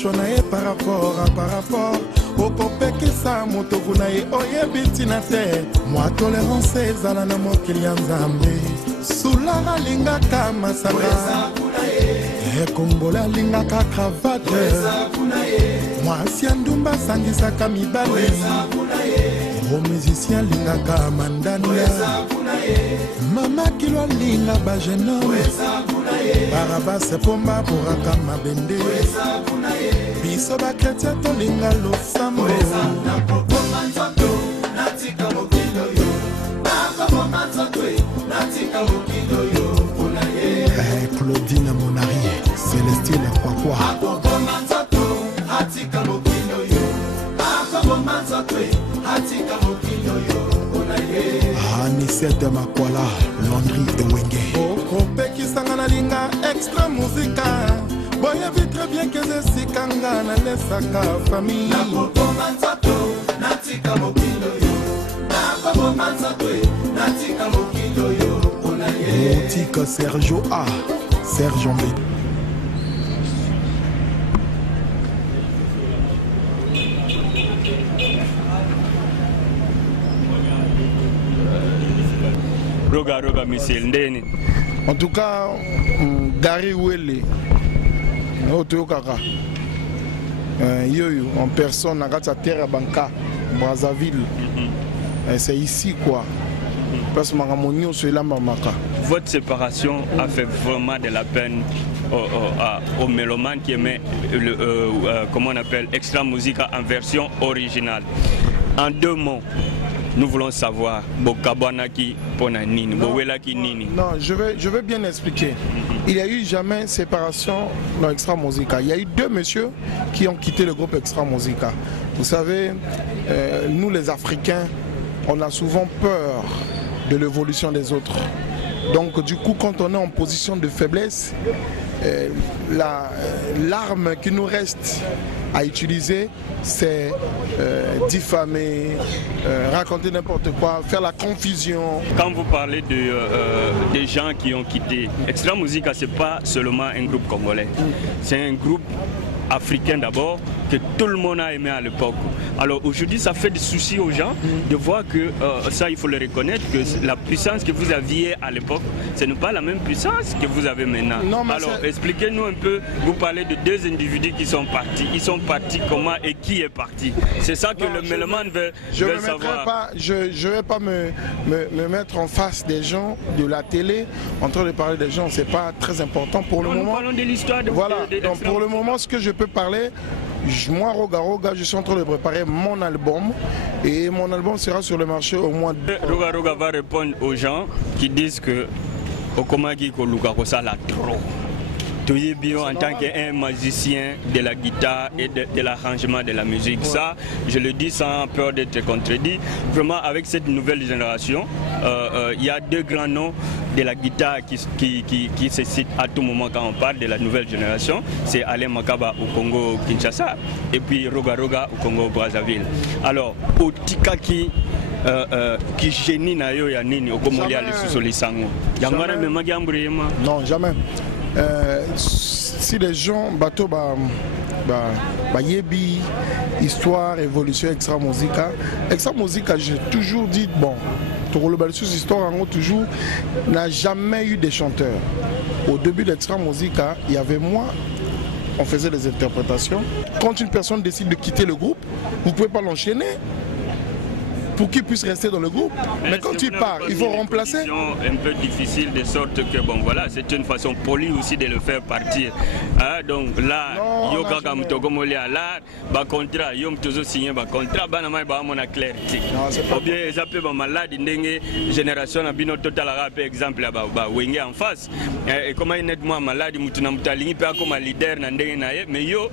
choix nae par rapport okopekisa motovu na ye oyebi ntina te mwa tolérance ezala na mokili ya nzambe sulara alingaka masanga ekongola alingaka cravate mwasi ya ndumba asangisaka mibale musicien alingaka mandanda mama kilo alinga bagenome barabase pomba poraka mabende biso bakretia tolinga losambo Claudine Monari, Célestine Kwakwa Anisette Makwala, Landry Ewenge okopekisanga na linga extra musika boye vi très bien que zesikanga na lesaka famille Motika Sergio A, Sergio B. Roga Michel Ndeni. En tout cas, Gary Wele, Otokaka, Yoyo, en personne, à Terre Banca, Brazzaville. C'est ici quoi. Parce que Maramonio, c'est là Mamaka. Votre séparation a fait vraiment de la peine aux mélomanes qui aimaient comment on appelle, Extra Musica en version originale. En 2 mots, nous voulons savoir Bokabanaki Ponanini, Bowelaki Nini. Non, je vais bien expliquer. Il n'y a eu jamais séparation dans Extra Musica. Il y a eu 2 messieurs qui ont quitté le groupe Extra Musica. Vous savez, nous les Africains, on a souvent peur de l'évolution des autres. Donc du coup, quand on est en position de faiblesse, l'arme qui nous reste à utiliser, c'est diffamer, raconter n'importe quoi, faire la confusion. Quand vous parlez des gens qui ont quitté, Extra Musica, ce n'est pas seulement un groupe congolais, c'est un groupe africain d'abord, que tout le monde a aimé à l'époque. Alors aujourd'hui, ça fait des soucis aux gens de voir que, ça il faut le reconnaître, que la puissance que vous aviez à l'époque, ce n'est pas la même puissance que vous avez maintenant. Non, alors expliquez-nous un peu, vous parlez de 2 individus qui sont partis. Ils sont partis comment et qui est parti? C'est ça que le mélomane veut savoir. Je ne vais pas me mettre en face des gens de la télé en train de parler des gens, c'est pas très important pour le moment. Nous parlons de l'histoire de voilà, donc pour le moment, ce que je peux parler, moi, Roga, je suis en train de préparer mon album et mon album sera sur le marché au mois de... Roga va répondre aux gens qui disent que Okomaki Koluka Kosala trop. Bio en tant qu'un magicien de la guitare et de l'arrangement de la musique. Ça, je le dis sans peur d'être contredit. Vraiment, avec cette nouvelle génération, il y a 2 grands noms de la guitare qui se citent à tout moment quand on parle de la nouvelle génération. C'est Alain Makaba au Congo Kinshasa et puis Roga au Congo Brazzaville. Alors, au Tikaki, qui génie na yo ya nini okomolia le susolisango. Yamara me magiambrema. Non, jamais. Si les gens bateau yebi histoire évolution Extra Musica, j'ai toujours dit bon pour le bal sous histoire en toujours n'a jamais eu des chanteurs. Au début d'Extra Musica, il y avait moi, on faisait des interprétations. Quand une personne décide de quitter le groupe, vous pouvez pas l'enchaîner pour qu'il puisse rester dans le groupe. Mais quand il part, il faut remplacer. Un peu difficile de sorte que bon voilà, c'est une façon polie aussi de le faire partir. Ah, donc là, yoga comme togomolia là, ba contrat, yom toujours signé ba contrat, ba na mai ba mona clarté. Ou bien ils appellent ba malade ndenge génération na bino total rap exemple ba wenge en face. Et comment il est moi malade mutuna mutalingi pe comme leader na ndenge na ye, mais yo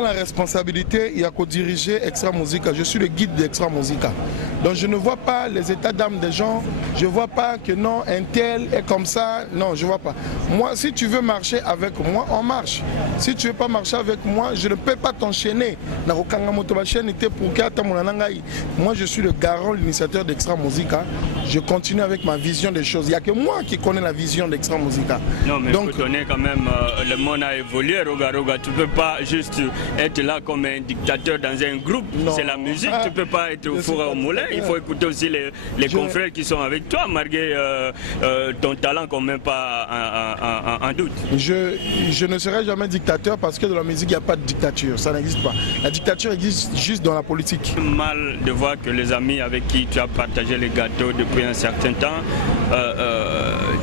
la responsabilité, il y a qu'à diriger Extra Musica. Je suis le guide d'Extra Musica. Donc je ne vois pas les états d'âme des gens. Je ne vois pas que non, un tel est comme ça. Non, je ne vois pas. Moi, si tu veux marcher avec moi, on marche. Si tu ne veux pas marcher avec moi, je ne peux pas t'enchaîner. Moi, je suis le garant, l'initiateur d'Extra Musica. Je continue avec ma vision des choses. Il n'y a que moi qui connais la vision d'Extra Musica. Non, mais il faut donner quand même, le monde a évolué, Roga. Tu ne peux pas juste être là comme un dictateur dans un groupe. C'est la musique, tu ne peux pas être au four et au moulin. Il faut écouter aussi les confrères qui sont avec toi, malgré ton talent qu'on ne met pas en doute. Je ne serai jamais dictateur parce que dans la musique, il n'y a pas de dictature. Ça n'existe pas. La dictature existe juste dans la politique. Mal de voir que les amis avec qui tu as partagé les gâteaux depuis un certain temps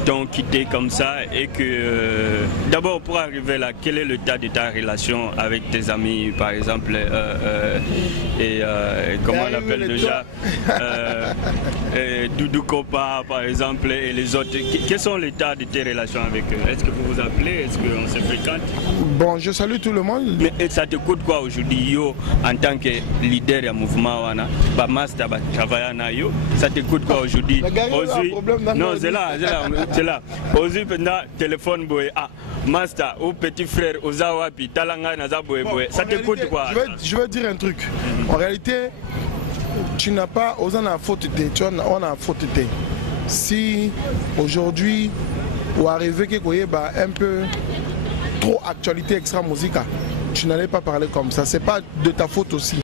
t'ont quitté comme ça et que d'abord pour arriver là, quel est l'état de ta relation avec tes amis par exemple et comment on l'appelle déjà Doudou Kopa par exemple et les autres, quels sont l'état de tes relations avec eux? Est-ce que vous vous appelez? Est-ce qu'on se fréquente? Bon, je salue tout le monde. Mais ça te coûte quoi aujourd'hui yo en tant que leader du mouvement wana ba master ba travailler na yo, ça te coûte quoi aujourd'hui? Non, c'est là. Aujourd'hui, pendant téléphone boy, master ou petit frère, Ozawapi, Talanga, Nazaboé, ça te coûte quoi? Je veux dire un truc. En réalité, tu n'as pas, on a faute, on a faute. Si aujourd'hui, ou arriver qu'il y ait un peu trop actualité Extra Musica, tu n'allais pas parler comme ça. C'est pas de ta faute aussi.